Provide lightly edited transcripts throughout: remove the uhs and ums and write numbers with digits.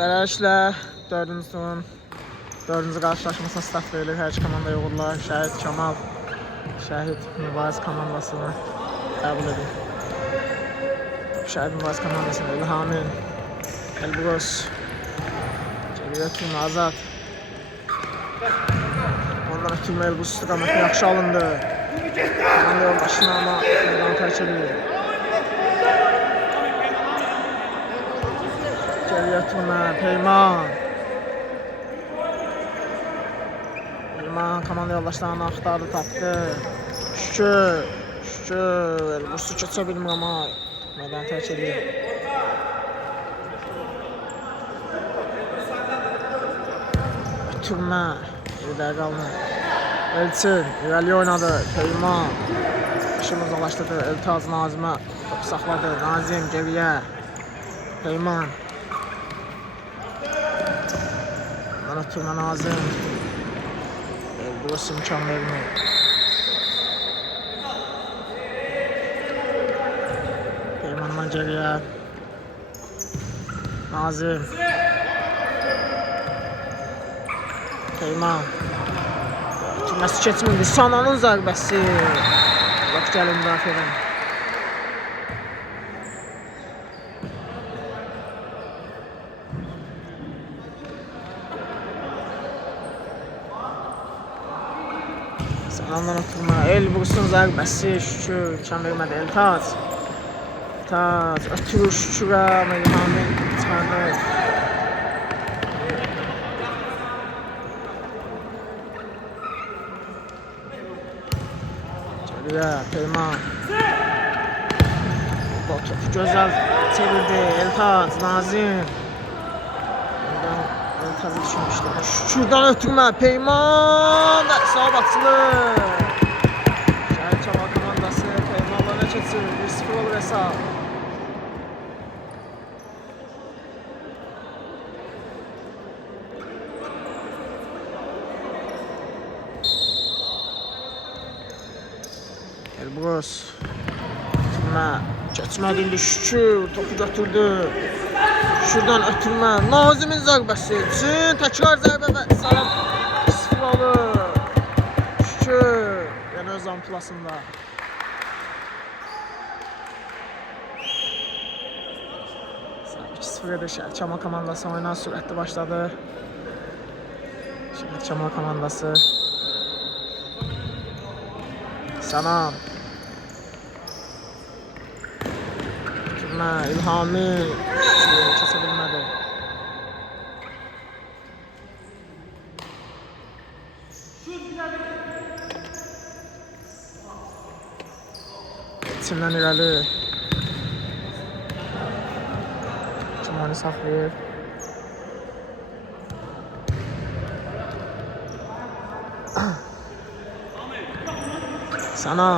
Beləliklə, dördüncü qarşılaşmasına start verilir. Hər iki komanda yoxurlar. Şəhid Kamal, Şəhid Mübariz komandasını qəbul edir. Şəhid Mübariz komandasını İlhamin, Elbrus, Cəmiyyətin Azad. Ondan ötürmə Elbrus istiqaməti yaxşı alındı. Komanda yoldaşına ama meydan tərk edir. Cəmiyyətinə Peyman. Komanda yoldaşlarını axtardı, tapdı. Şükür. Elbrus'u keçə bilmir ama meydan tərk edir. Ötürmə. Bir dəqiqə alınır. Elçin irəli oynadı. Peyman. İşini uzaqlaşdırdı. Eltaz Nazimə topu saxladı. Nazim geriyə. Peyman. Ondan ötürmə Nazim. Elbrus imkan vermir. Peymandan geriyə. Nazim. Peyman. Tüməsi keçmirdi. Sananın zərbəsi. Bak gəlin müdafiədən. Sanandan oturma. Elbrus'un zərbəsi. Şükür. İmkan vermədi. Eltaz. Ötürür Şükürə. İlhamin çıxardı. Peyman. Topu gözəl çevirdi. Eltaz, Nazim. Eltaz'ı düşünmüşdü. Şükürdən ötürmə. Peyman. Sağ açılır. Şəhid Kamal komandası Peymanla nə keçir? 1-0 olur hesab. Elbrus. Keçmədi indi Şükür. Topu götürdü. Şuradan ötürmə. Nazimin zərbəsi. Çin təkrar zərbə və salam 0 olur. Şükür. Yəni öz ampulasında. Salam 2-0 edir. Şəhid Kamal komandası oyuna sürətli başladı. Şəhid Kamal komandası. Salam. İlhamin keçə bilmədi. İçindən irəli. Cumani saxlayır. Sana.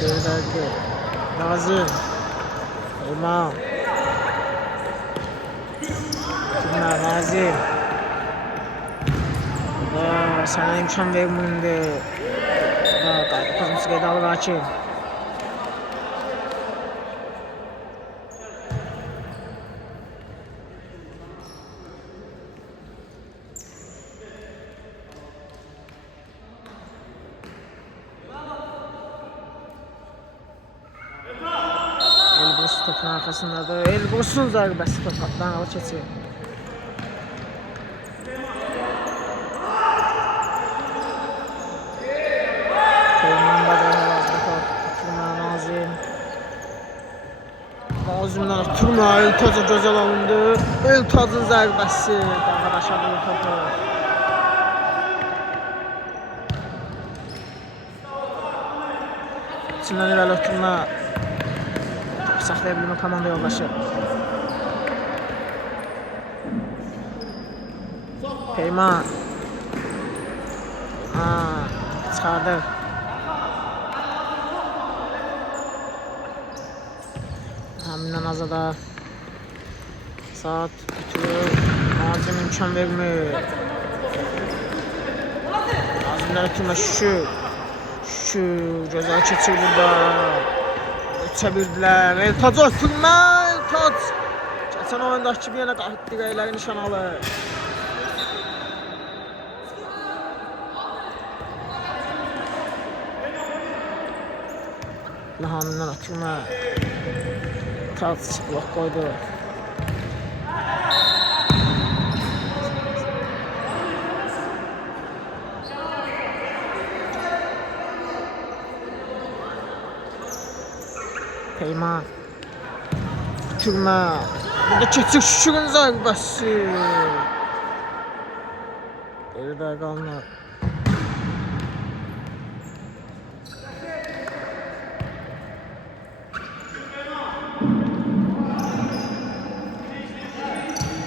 Gövdəli Nazim İmam Nazim sana imkan vermindi. Qazımsı qeydalı Rakim topun arkasındadır. Elbrus'un zərbəsi topdan alı keçir. Peymandadır həlazda top. Ötürmə Nazim. Nazimdən ötürmə. Eltaz'a gözəl alındı. Eltaz'ın zərbəsi. Dağadaşa bir topu. İçindən irəli ötürmə. Saxlayabilmə komanda yoldaşı. Peyman. Çıxardı. Həmindən Azada. Saat bitirir. Nazim imkan vermir. Nazimdən ötürmə Şükür. Şükür gözəl keçir burada. Çevirdiler. Eltaz'a ötürmə. Eltat. Geçen oyundaki gibi yine dirəkləri nişan alır. İlhamından atılma. Eltat blok koydu. Peyman. Türme. Burada keçir şükürün zərbəsi. Geride qalınır.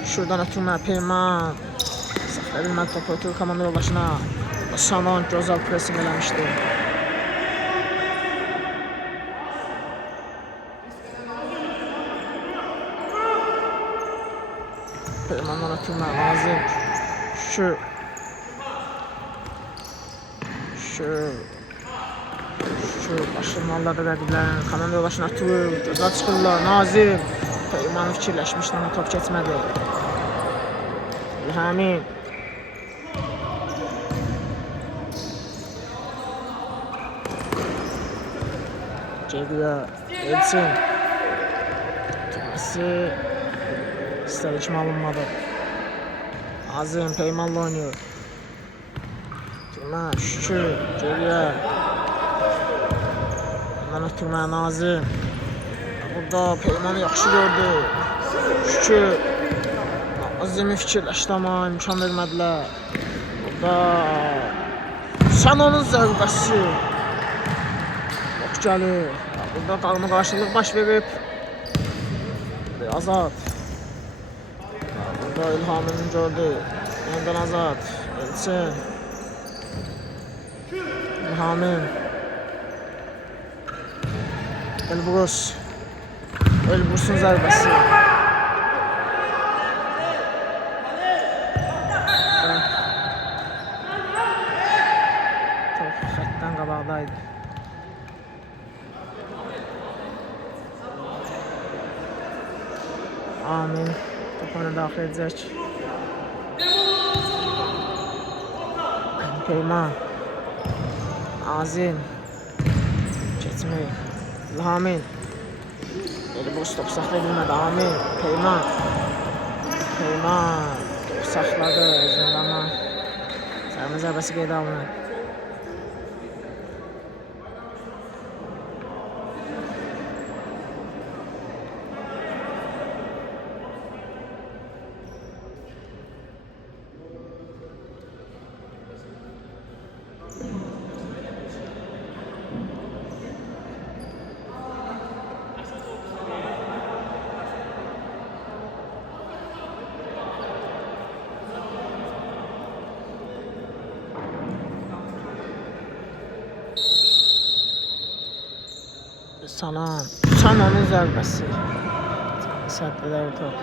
Şuradan ötürmə Peyman. Saxlaya bilmədi topu, ötür komanda yoldaşına. Sanon gözəl pressing eləmişdi. Peymandan ötürmə Nazim. Şu başlamalarda rəqiblərin komanda yoldaşına ötürür. Gözəl çıxırlar Nazim. Peyman fikirləşmişdi ama top keçmədi. İlhamin. Geliyor. Elçin. Tutması. İster hiç alınmadı. Azim Peyman'la oynuyor. Turma şükür. Geliyor. Ondan ötürmə Nazim. Burada Peyman'ı yaxşı gördü. Şükür. Nazim'i fikirləşdi ama imkan vermədilər. Burada Sanonun zərbəsi. Yok gəlir. Burada qalma qarşılıq baş verib. Azad. Burada İlhamını gördü. Yeniden Azad. Elçin. İlhamin. Elbrus. Elbrus'un zərbəsi. Top xətdən qabaqdaydı. Amin. Topunu daxil edəcək. Peyman. Azim. Keçmək. İlhamin. Elbrus top saxlaya bilmədi. Amin. Peyman. Top saxladı özündə ama sərmə zərbəsi qeydə alınır. Sanonun zərbəsi. Səhvlər top.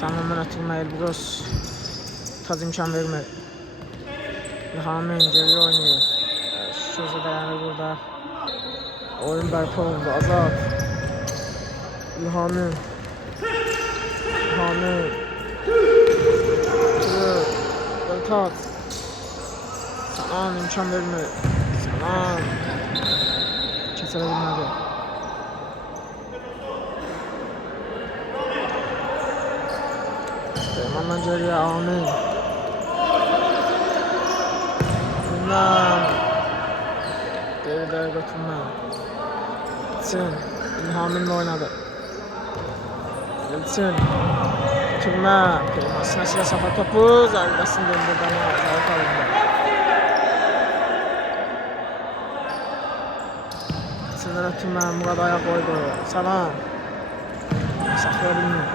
Sanondan ötürmə Elbrus. Taz imkan vermir. İlhamin geri oynuyor. Şu sözü dayanır burada. Oyun bərpa oldu. Azad. İlhamin. Eltat. Sanan imkan vermir. Sanan. Keçərə bilmədi. Peymandan geriyə Amin. Bundan geridə götürmə. Elçin. İlhaminlə oynadı. Elçin. Götürmə. Peyman sinəsilə safa topu. Zərbəsini döndürdü ama zərb alındı. Elçindən ötürmə. Murad ayağa koydu. Salam. Saxlaya bilmiyor.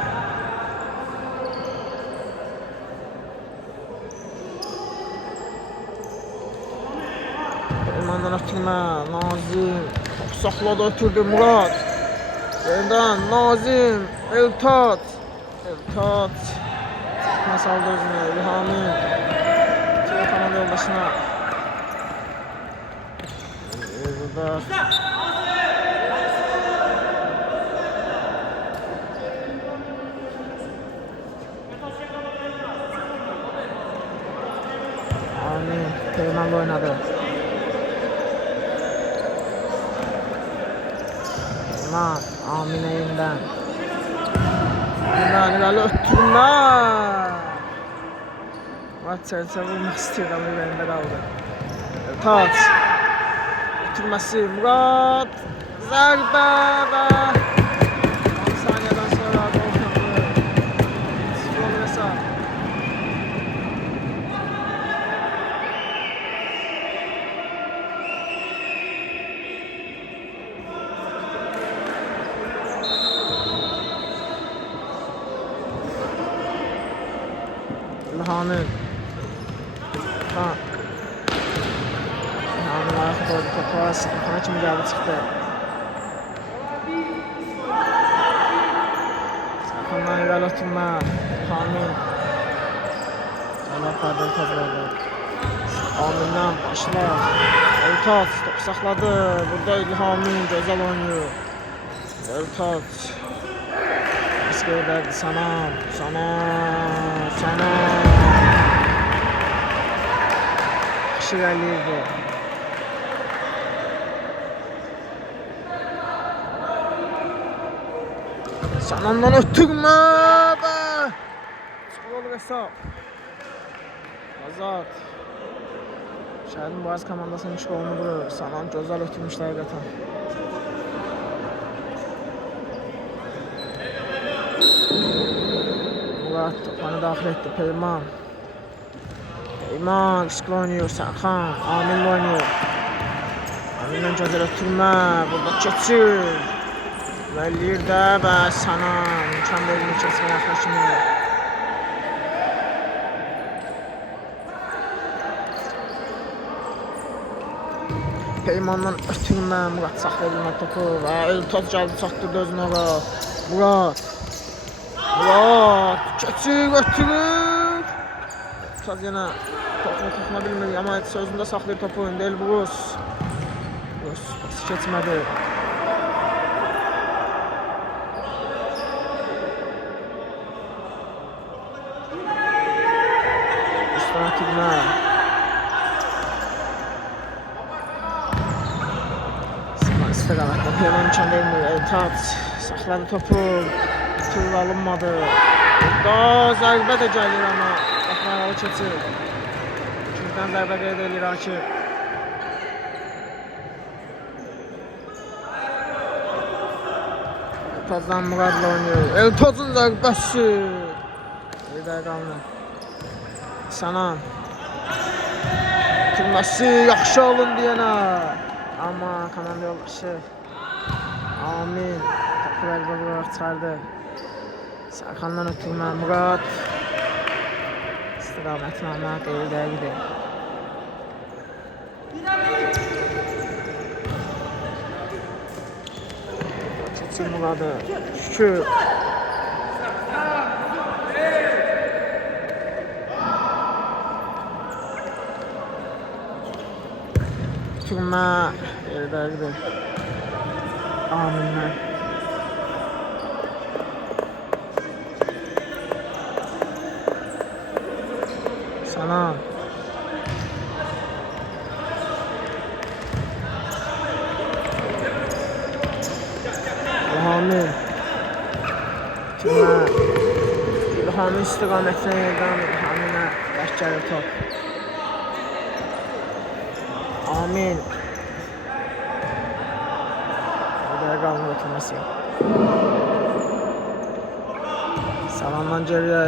Peymandan ötürmə. Nazim. Top saxladı ötürdü Murad. Yerdən Nazim. Eltat. Çəkmə saldı özünü. İlhamin. Komanda yoldaşına. Burada Amin Peyman'la oynadı. Peyman Amin elinden. Peyman böyle öttürme. Murat çerçeve vurmak istiyor ama elinde kaldı. Taç. Öttürmesi Murat. Zərбə və 10 saniyədən sonra gol kapı. 0 hesab. İlhan'ın İlhan'ın ayakta koydu topu. İlhan'a kimi geldi çıktı. Serkan'dan yol oturma. İlhan'ın Allah pardon topladı. Amin'den başla. Eltaç topu sakladı. Burada İlhan'ın güzel oynuyor. Eltaç Askeri verdi sana. Kışı gelirdi. Sanandan öttürme be. Çıkalı hesap. Azat. Şəhərin Boğaz komandasının 3 golunu vurur. Sanan gözəl ötürmüşlər qətan. Murat topanı daxil etdi. Peyman riskli oynuyor. Serkan Amin'le oynuyor. Amin'le gözəl ötürmə. Burada keçir. Vəliyir də və Sanan imkan verir keçmə yaxlaşmıyor. Peymandan ötürmə. Murat saxlayır topu və Eltaç gəldi çatdırdı özünə ora. Murat keçir ötürür. Eltaç yenə topunu tutma bilmir amma sözündə saxlayır topu. Elbrus pası keçmədi. Üstünə İstiqamətdə Peyman imkan vermir. Eltaç saxladı topu. Tur alınmadı. Burada zərbə də gəlir amma Baxmaralı keçir. İkinciden zərbə qeyd edir Akif. Eltaçdan Murad'la oynuyor. Eltaç'ın zərbəsi. Bir də qaldı. Sanan Tırması yaxşı olun deyənə. Amma komanda yoldaşı Amin topu vərbə vuraraq çıxardı. Serkan'dan ötürmə Murad. İstiqamətnamə qeyri-dəqiqdir. Keçir Muradı. Şükür. Ötürmə qeyri-dəqiqdir. Amin'lə. Sanan İlhamın istiqamətine yerdən İlhamına bərk gəlir top. Amin Burada qalın götürməsi. Salandan geriyə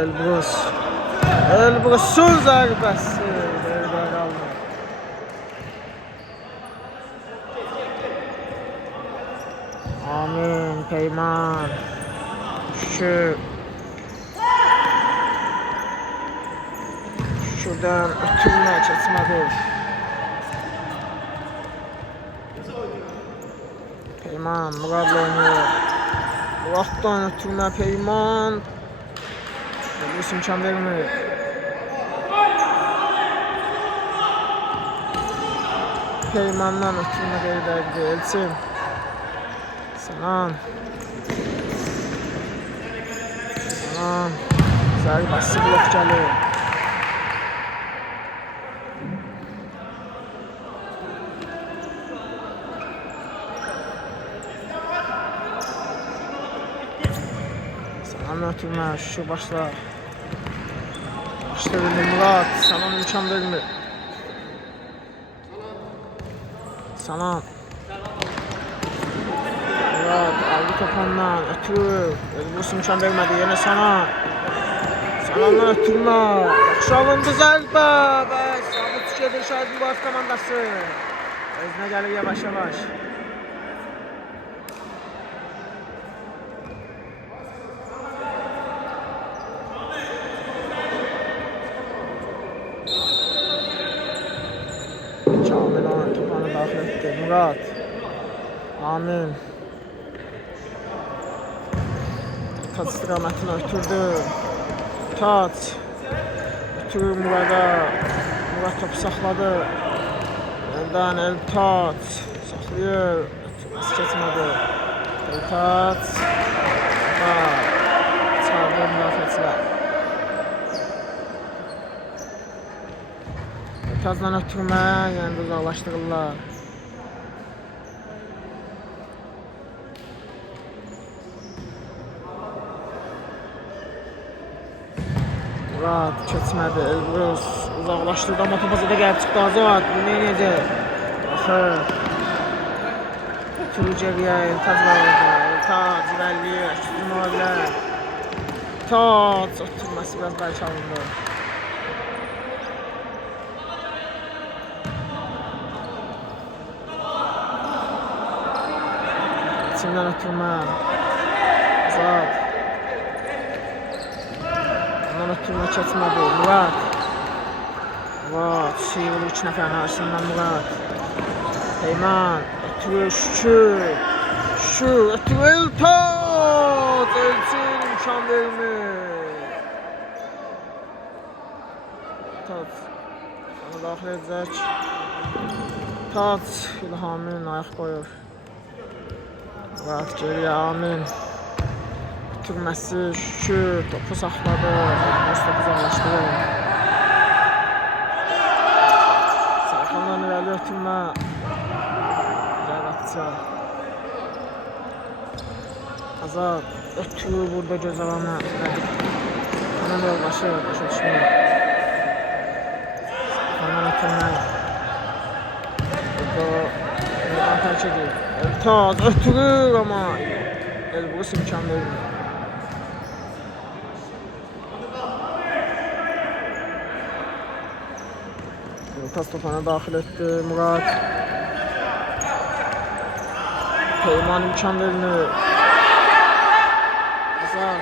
Elbrus'un zərbəsi. Burada qalın. Amin Peyman Şükür. Şuradan ötürmə keçmədi. Peyman Murad'la oynuyor. Murad'dan ötürmə Peyman. Elbrus imkan vermir. Peymandan ötürmə qeydəydi. Elçin. Sanan. Sanan. Zərbəsi blok gəlir. Sanan ötürmə. Şu başlar. Başladı Murat. Sanan imkan vermir. Sanan. Murat aldı topandan ötürür. Elbus imkan vermedi. Yine Sanan. Sanandan ötürmə. Yaxşı alındı zərbə. Və sabit gedir Şəhid Mübarak komandası. Özünə gəlir yavaş yavaş. Kamil topanı daxil etdi. Murat. Amin. Taç istiqamətini ötürdü. Taç. Ötürür Murat'a. Murat topu saxladı. Eldən El Taç. Saxlayır. Ötürməsi keçmədi. El Taç. Çağırdı müdafiəçilər. El Taçdan ötürmə. Yəni də uzaqlaşdırırlar. Murat keçmədi. Elbrus uzaqlaşdırdı amma topa da gəlib çıxdı. Azad. Bu nə edəcək? Axır. Ötürür geriyə. Tac var orada. Tac irəliyir. İkinci müharilə. Tac. Ötürməsi biraz bəlkə alındı. İçindən ötürmə. Azad. Ötürmə keçmədi. Murat. Murat. Şiirli 3 nəfərin arasından Murat. Peyman. Ötürür Şükür. Şükür. Ötürür Eltaç. Elçin imkan vermir. Taç. Onu daxil edəcək. Taç. İlhamin ayaq qoyur. Murat geriyə Amin. Ötürməsi Şükür. Topu saxladı. Topu uzaqlaşdırır. Sarxandan irəli ötürmə. Zərbatça. Azad. Ötürür burada göz alanı. Onun yolbaşı. Başa düşmür. Sarxandan ötürmə. Burada meydan tərk edir. Eltaç ötürür ama Elbrus imkan verir. Eltaç topana daxil etdi Murat. Peyman imkan verir. Azad.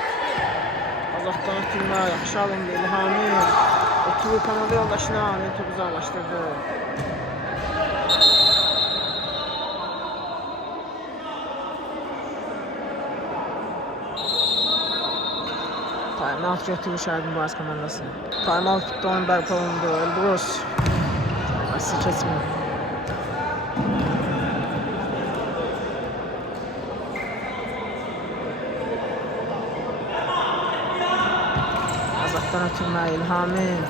Azaddan ötürmə. Yaxşı alındı İlhamin. Ötürür komandı yoldaşına. Amin topu uzaqlaşdırdı. Time-out götürür Şəhid Mübarak komandası. Time-out tutdu, oyun bərpa olundu. Elbrus. Asi keçmir. Azaddan ötürmə İlhamin.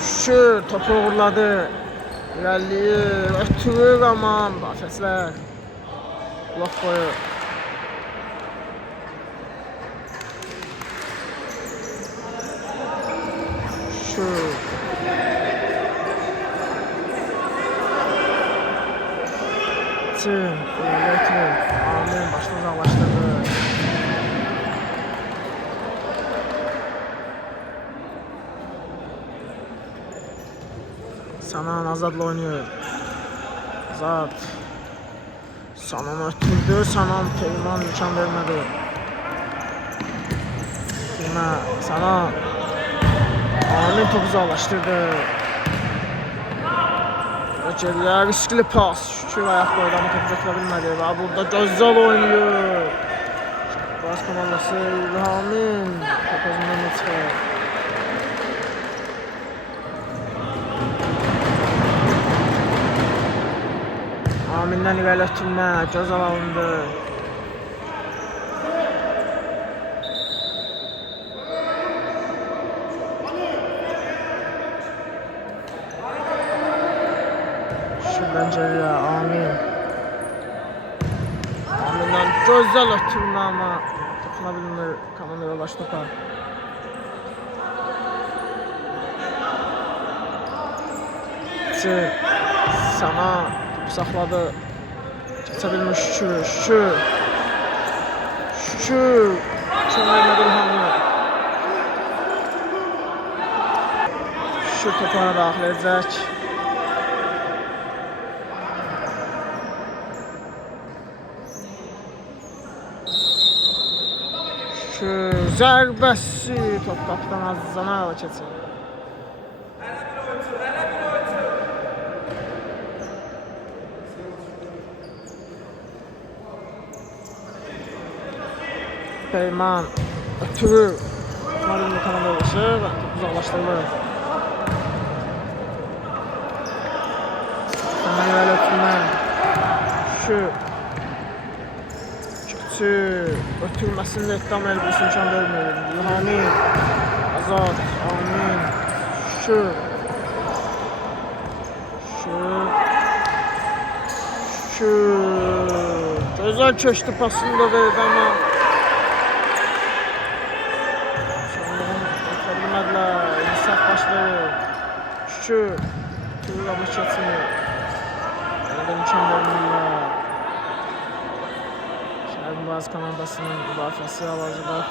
Şükür topu uğurladı. İrəliyir. Ötürür aman. Müdafiəçilər. Blok qoyur. Amin başta uzaqlaşdırdı. Sanan Azad'la oynuyor. Azad. Sanan ötürdü. Sanan Peyman imkan vermedi. Sanan. Amin topu uzaqlaşdırdı. Geriyə riskli pas. Şükür ayaq qoydu ama topu götürə bilmədi. Və burada gözəl oynuyor. Mübarak komandası İlhamin. Top özündən çıxır. Amindən irəli ötürmə, gözəl alındı. Şuradan geriyə Amin. Amindən gözəl ötürmə ama toxuna bilmir komanda yoldaş topa. Sana topu saxladı. Keçə bilmiş Şükür. Çömərmədi İlhamı. Şükür topuna daxil edəcək. Zərbəsi top qapıdan Azizana ala keçir. Peyman ötürür. Marino komanda yoldaşı və top uzaqlaşdırılır. Samayəli ötürmə. Ötürməsində etdam elbisi imkan vermir. İlhami, Azad, Amin, Şükür. Gözəl keçdi pasını da verdi ama bilmədilər, insaf başlayır. Şükür, ama keçmir. Yenə də imkan vermirlər. Bazı komandasının müdafiəsi alacaqlar.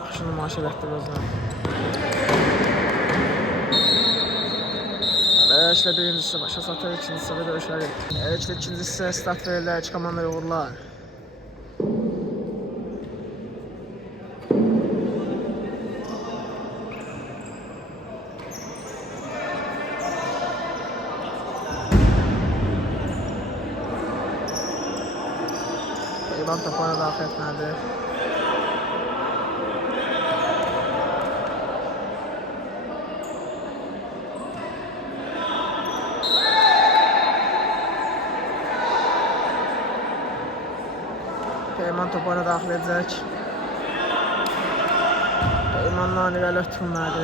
Yaxşı nümayiş elətdir özünə. İlk və birinci hissə başa çatır, ikinci hissədə döyüşləri. İlk və ikinci hissə start verirlər, iki komanda yoğurlar. İvan topuna daxil etmədi. Peyman topuna daxil edəcək. Peymandan irəli ötürmədi.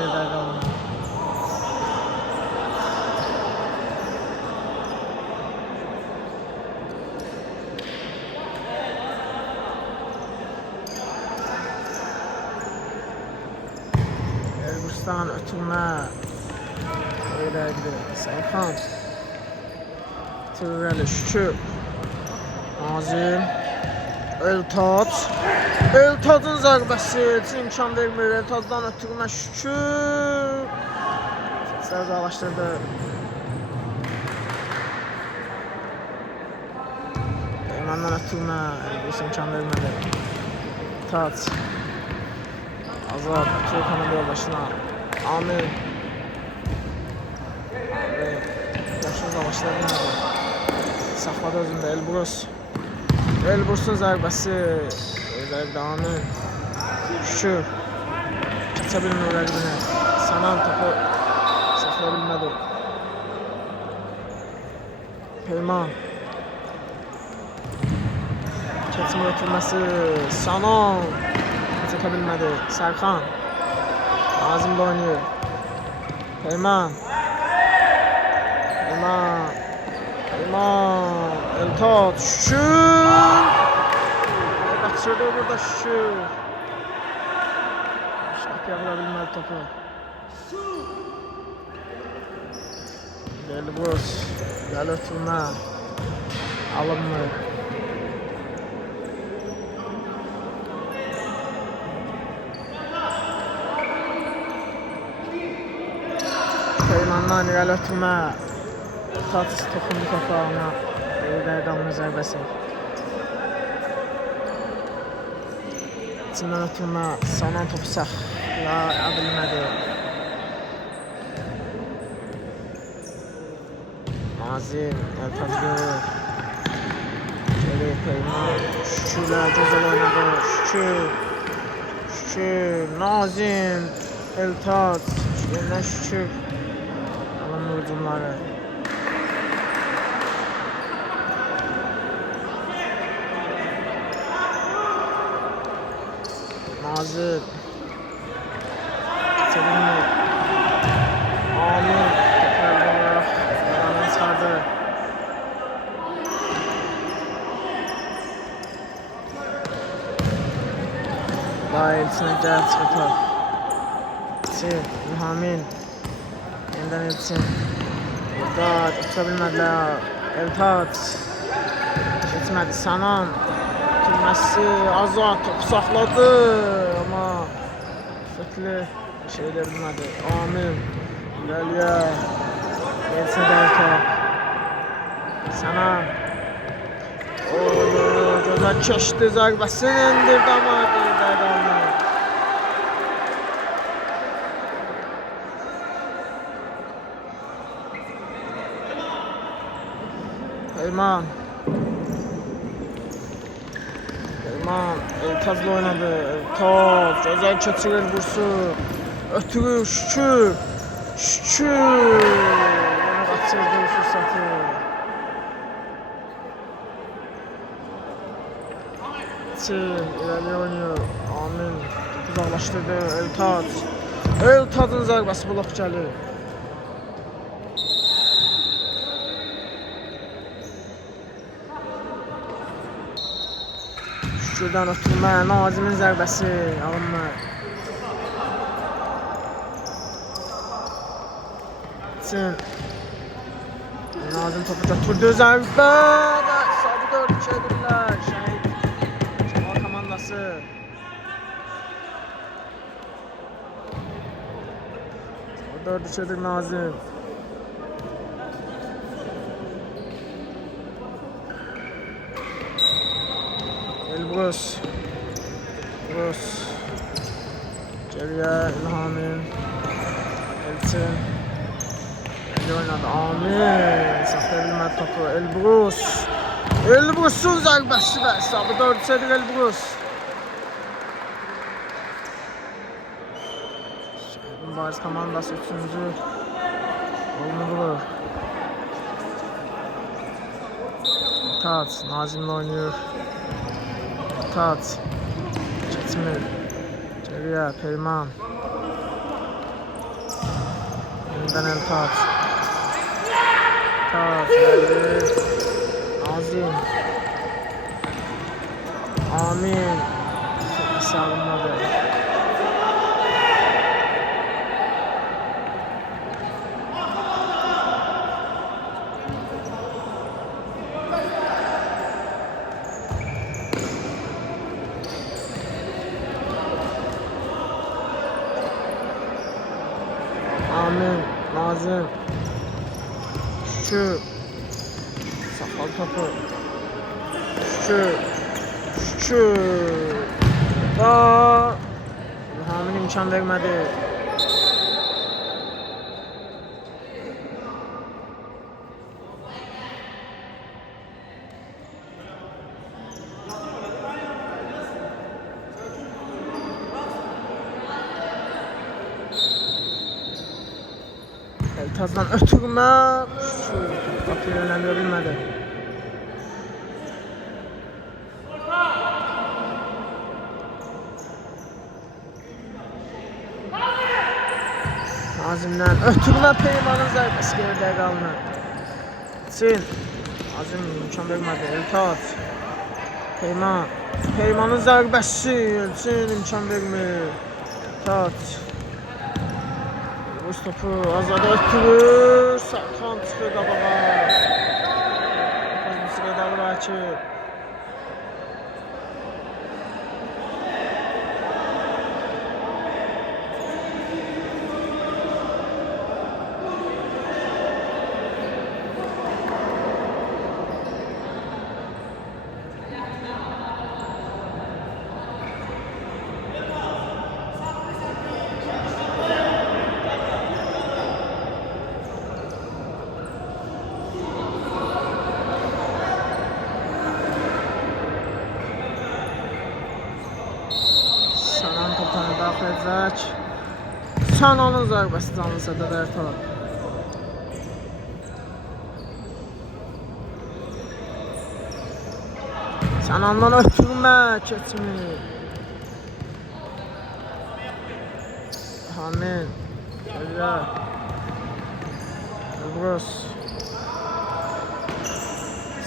Elbistan ötürmə. Öyrəkdir. Sərxan. Türəli Şükür. Nazim. Eltad'ın zərbəsi imkan vermir. Eltad'dan ötürmə Şükür. Sərzalaşdırdı. Peymandan ötürmə. Elbis imkan vermədi. Eltad. Azad, ötürü komanda yoldaşına. Amin. Yaxşı zavaşları nədir? Saxladı özündə Elbrus'un zərbəsi. Zərbdə Amin. Şükür. Keçə bilmir rəqbini. Sanan topu saxlaya bilmədi. Peyman. Keçmə ötürməsi. Sanan. Çəkə bilmədi. Sərxan. Nazim də oynayır. Peyman. Eltad. Şükür. Kaçırdı burada Şükür. Şakya vurabilmədi topu. Elbrus. Gəl ötürmə. Alınmır. Peymandan irəli ötürmə. Tatsız toxundu toprağına. Damın zərbəsi. İçindən ötürmə. Sanan topu saxlaya bilmədi. Nazim. Eltad görür. Geri Peyman. Şükürlə gözəl oynadı. Şükür. Nazim. Eltad. Yerinə Şükür. Alın hücumları. Nazır. Sevinme. Amin. Tekrardan olarak yalanını çıkardı. Vay elçine gel çıkartır. İlhamin. Yeniden elçin. Burada tutabilmediler. Eltat. Geçmedi. Sanan. Tülmesi Azat topu sakladı ama Fetli şeyler bilmedi. Amin. İlerliyor. Gelse de top. Sanan. Gözler çeşdi zarbesini indirdi ama diride kaldı. Peyman. Eltaz'la oynadı. Eltaz. Özel çatırır bursu. Ötürü şükür. Şükür. Yine kaçırdı fırsatı. İlerliye oynuyor. Amin. Uzaklaştırdı. Eltaz. Eltaz'ın zarbası blok gəlir. Şuradan oturma, Nazim'in zərbəsi alınmır. Nazim topu götürdü, zərbə və hesabı 4-2 edirlər. Şəhid Şəmal komandası. O 4-2 edir Nazim. Elbrus. Geriye İlhamin. Elçin. Eli oynadı. Amin. Saklayabilmedi topu. Elbrus. Elbrus'un zərbəsi və hesabı 4-3 edir Elbrus. Şəhidin Bariz komandası 3-cü golunu vurur. Tat Nazim'le oynuyor. Tat. Çetimir. Geriye Peyman. Yeniden Eltat. Tat. Geldi. Nazim. Amin. Çok alınmadı. Amin. Nazım. Şu. Sakal topu. Şu. İlhamin imkan vermedi. Eltaz'dan ötürme. Şu kapıyı yönlendirebilmedi. Nazim'den ötürme Peyman'ın zərbəsi geride qaldı. Çin. Nazim imkan vermedi. Eltaz. Peyman'ın zərbəsi. Çin imkan vermir. Eltaz. Boş topu Azada ötürür. Sarkan çıxır qabağa. Pozisi qadarı rakip. Daxilcək. Sananın zərbəsi canlısa da Ertal. Sanandan ötürmə keçmir. Amin. Şöyle. Elbrus.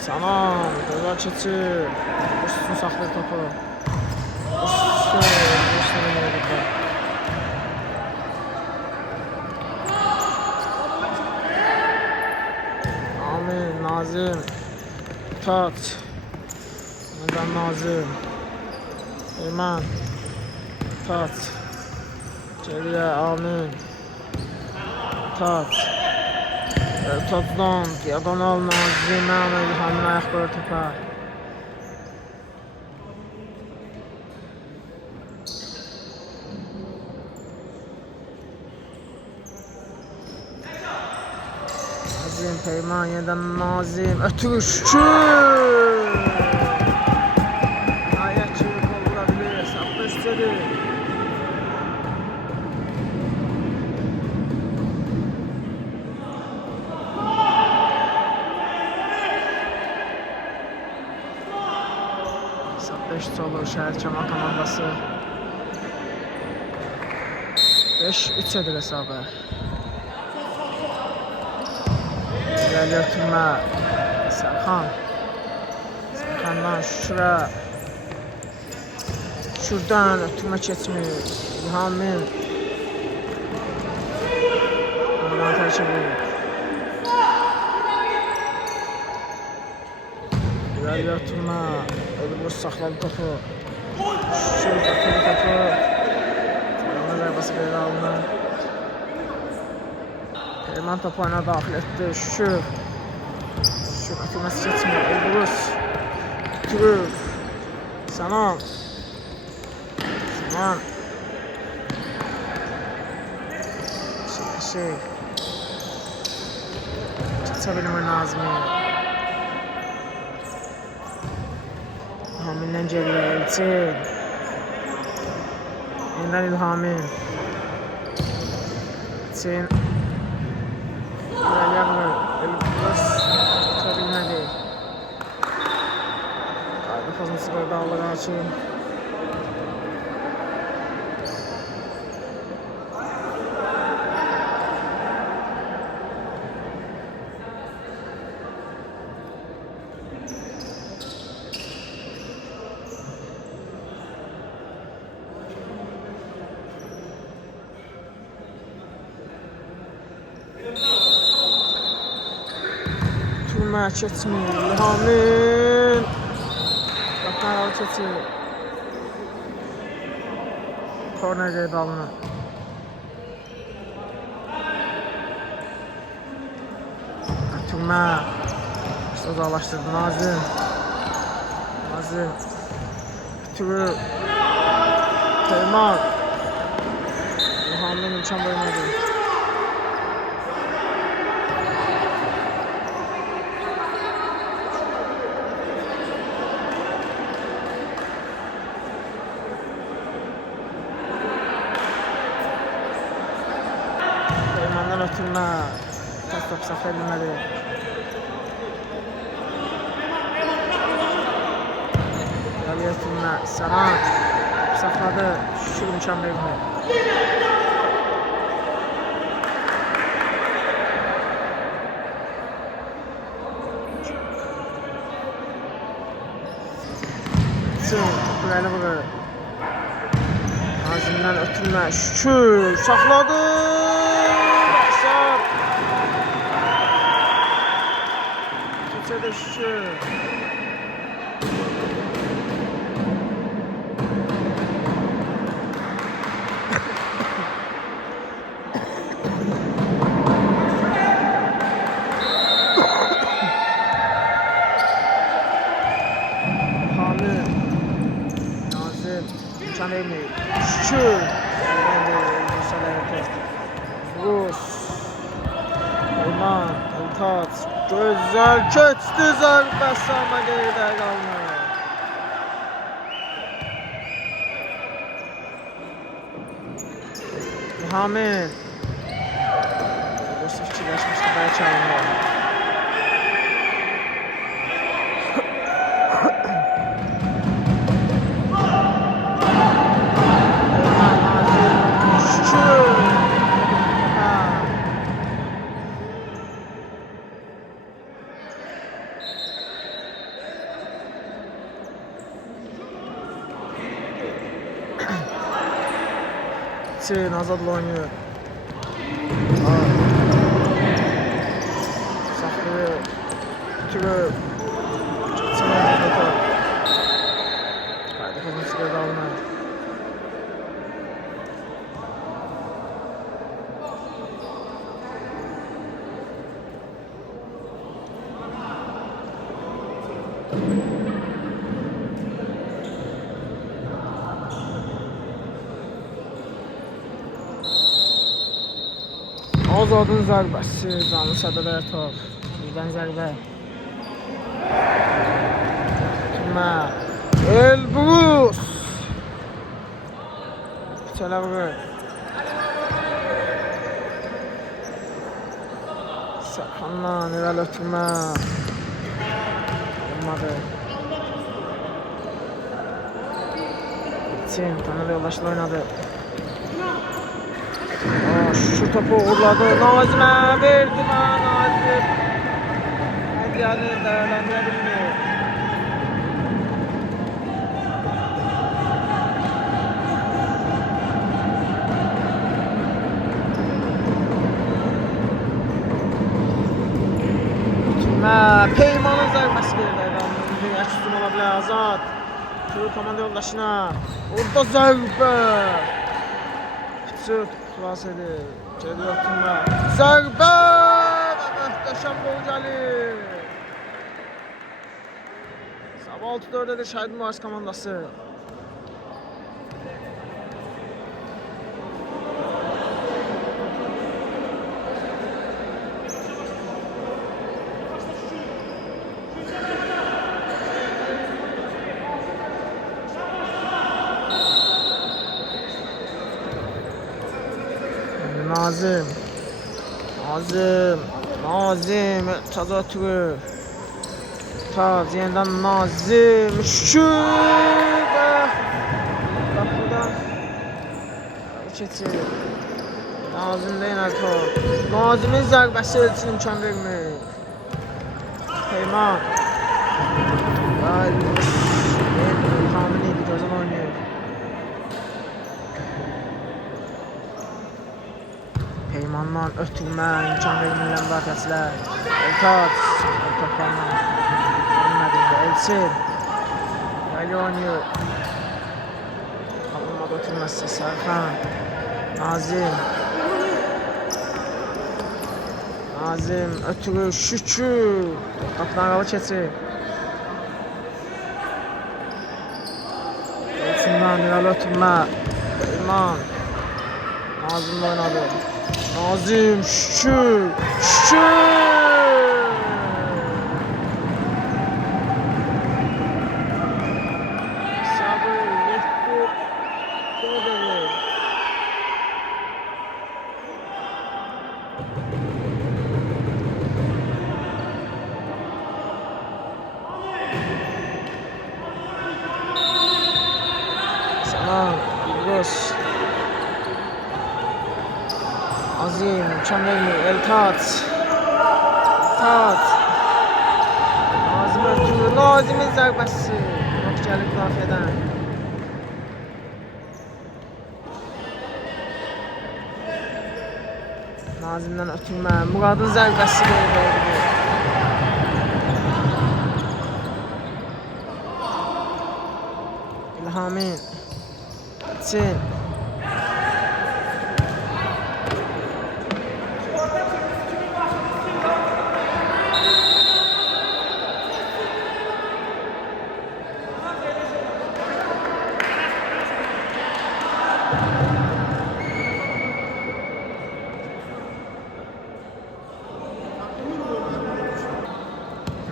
Salam. Gözəl keçir. Üstün saxlayır topu. Amin. Nazim. Tat. Neden Nazim? İman. Tat. Geriye Amin. Tat. Tatdan diagonal Nazim. İlhamın ayakları topa. Nazim Peyman yeniden Nazim. Ötürüşçü. Ayakçı gol vurabilir. Saplı istedi. Saplı olur Şəhər Kemal komandası. 5-3 edir hesabı. İlerli ötürmə. Serkan. Serkandan Şükürə. Şuradan ötürmə keçmir. İlhamin. Oradan tərkəbi. İlerli ötürmə. Elbrus saxladı topu. Şükür ötürmə topu. Yanına zərbası belə alınır. Peyman topu oyuna daxil etdi. Şükür. Şükür atılması geçmiyor. Elbrus. Türür. Saman. Saman. Şey. Çıksa bilmir Nazmi. İlhaminden geriye Elçin. Yeniden İlhamin. Elçin. Yağmur, Elbrus tutabilmedi. Kaydı fazlası böyle dağları açın. Maç geçmiyor. İlhamin. Bakın al keçir. Korner qeydə alınır. Türmə. Uzaqlaşdırdı Nazim. Nazim. Türü. Peyman. İlhamin imkan vermədi. Ötürmə. Tək top saxlaya bilmədi. Yali ötürmə. Saman. Saxladı. Şükür imkan vermir. Topu əli vurur. Nazimdən ötürmə. Şükür. Saxladı. Şükür. Hamid. Nazim. İmkan vermiyor. Şükür. Rus. Eyman. Eltat. Gözəl keçdi zərbəsi amma geridə qalmır. İlhamin. Burası fikirləşmişdi, bəlkə alınır. Şükür. Çetin Azadlı oynuyor. Saklıyor. Türü. Çetin oynuyor. Kaydı kazansı gördü alınır. Azadın zərbəsi, canlı sədələr top. Birdən zərbə. Tutma. Elbrus. Çələ vurur. Sərxandan irəli ötürmə. Olmadı. Çin, tanrı yoldaşla oynadı. Şu topu uğurladı. Nazim'e verdi Nazim. Hediyanı değerlendirebilmiyor. Peymanın zərbəsi verir. Dünya üstün ola bilər Azad. Şu komanda yoldaşına. Orada zərbə. Küçük xilas edir. Geliyor Tümə. Zərbə və möhtəşəm gol gəlir. Sabah 6-4'də Şəhid Mühariz komandası. Nazim taza oturur. Taz yeniden Nazim şut. Kapıdan keçir. Nazim'de yine top. Nazim'in zərbəsi için imkan vermir. Peyman. Tahmin edip gözüm oynuyor. Peymandan ötürmə, imkan verilməyən müdafiəçilər. Eltaç, toplarla ölmədiyində Elçin. Bəli oynuyor. Alınmadı ötürməsi Sərxan. Nazim ötürür, şükür. Qapıdan qalı keçir. Elçindən irəli ötürmə. Peyman. Nazim'le oynadı. Nazim şükür. Sabır yetti. Dedi. Sana Burgos. Azim, Çamberli, Eltaç. Nazim ötürür. Nazim'in zərbəsi. Yok gəlib müdafiədən. Nazim'dən ötürmə. Murad'ın zərbəsi verir. İlhamin. Çin.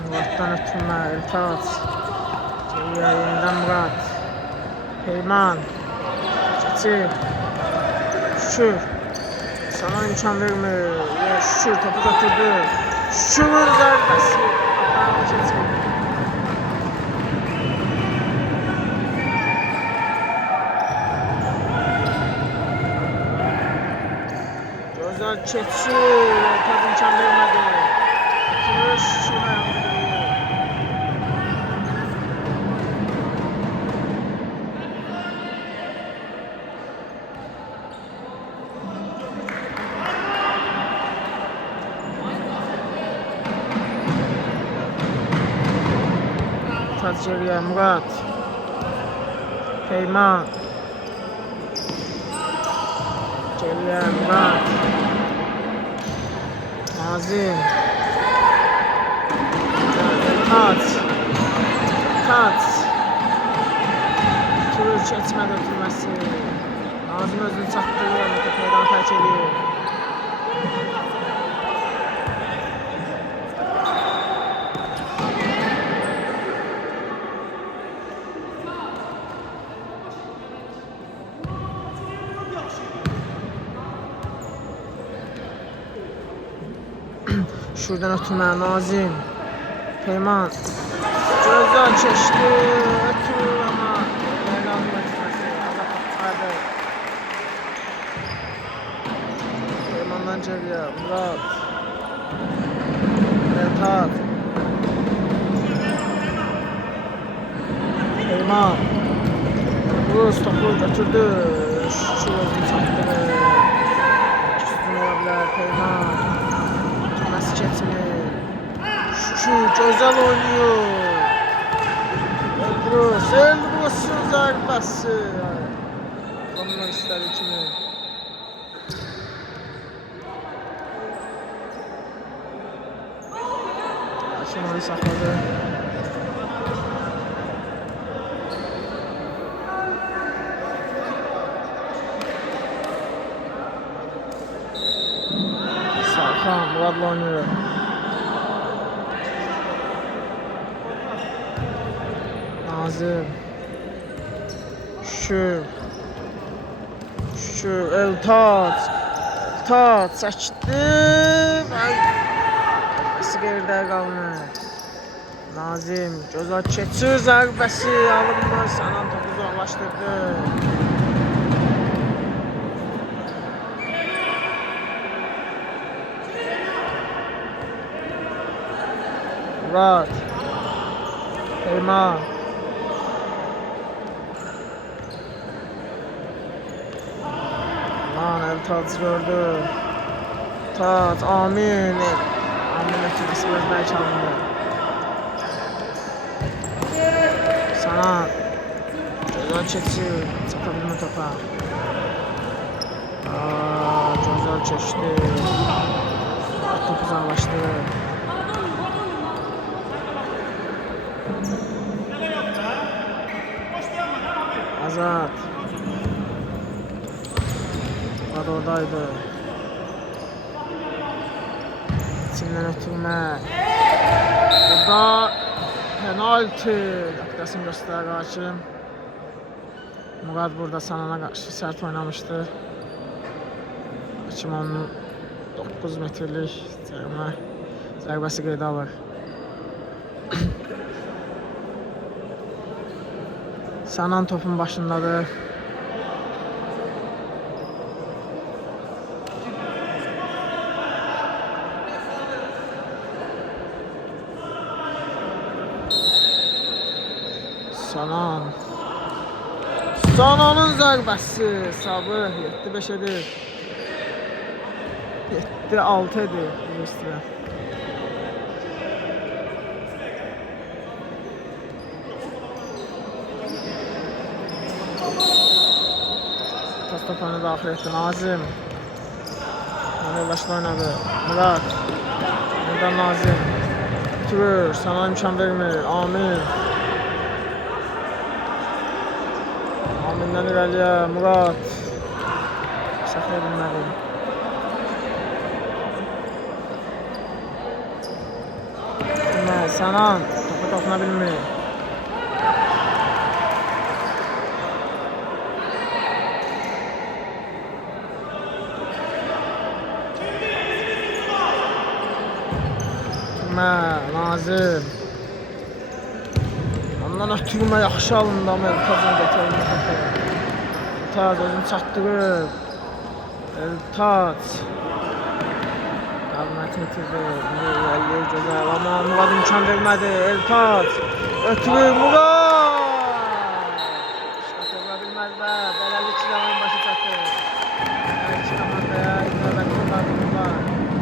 Murat'tan ötürmə, Eltaç. Geriyə yenidən Murat. Peyman. Keçir. Şükür. Sana imkan vermir. Şükür topu götürdü. Şükürün zərbəsi. Qapağını keçir. Gözəl keçir. Eltaç imkan vermədi. Şükür ayağını. Eltac geriye Murat. Peyman. Geriye Murat. Nazim. Eltac. Eltac. Türk geçmedi ötürmesi. Nazim özünü çatdırıyor. Meydan tərk edir. Şuradan ötürmə Nazim. Peyman. Gözden çeşdi. Ötür ama. Nazim ötürməsi. Azad çıxardı. Peymandan geriye Murat. Eltac. Peyman. Rus topu götürdü. Şu özünü çatdırır. Üstün olabilir Peyman. Tutması keçmir. Şu güzel oynuyor. Elbrus'un zarbası. Ondan ister kimi. Aşımanı sakladı. Sarkan Murat'la oynuyor. Nazım. Şu Eltac. Eltac çəkdi. Bəsi geride qalmış. Nazim gözəl keçir zərbəsi alınmaz. Sanan topu uzaqlaşdırdı. Murat. Peyman. Lan Eltac gördü. Eltac, Amin. Amin ötürmesi gözler çalındı. Sana gözəl keçir. Çatabilmə topa. Gözəl keçdi. Top uzaqlaşdı. Azad. Murat oradaydı. İçinden ötürmə. Burada penaltı. Yaktasını göstərir hakim. Murat burada Sanana qarşı sert oynamıştı. Hakim onun 9 metrlik zərbəsi qeydə alır. Sanan topun başındadır. Sananın zərbəsi Sabır 7-5 edir. 7-6 edir bu üstüne. Topanı daxil etdi Nazim. Yoldaşla oynadı. Murat. Buradan Nazim. Tür. Sana imkan vermir. Amin. Amindən irəliyə Murat. Saxlaya bilmədi. Sanan. Topu toxuna bilmir. Nazim. Ondan ötürmə yaxşı alındı ama Eltac'ın gətirilmə topu. Eltac özünü çatdırır. Eltac. Qalmat etirdi. Yer gözəl ama Murad imkan vermədi. Eltac. Ötürür Murad. İşte sevə bilməz və belə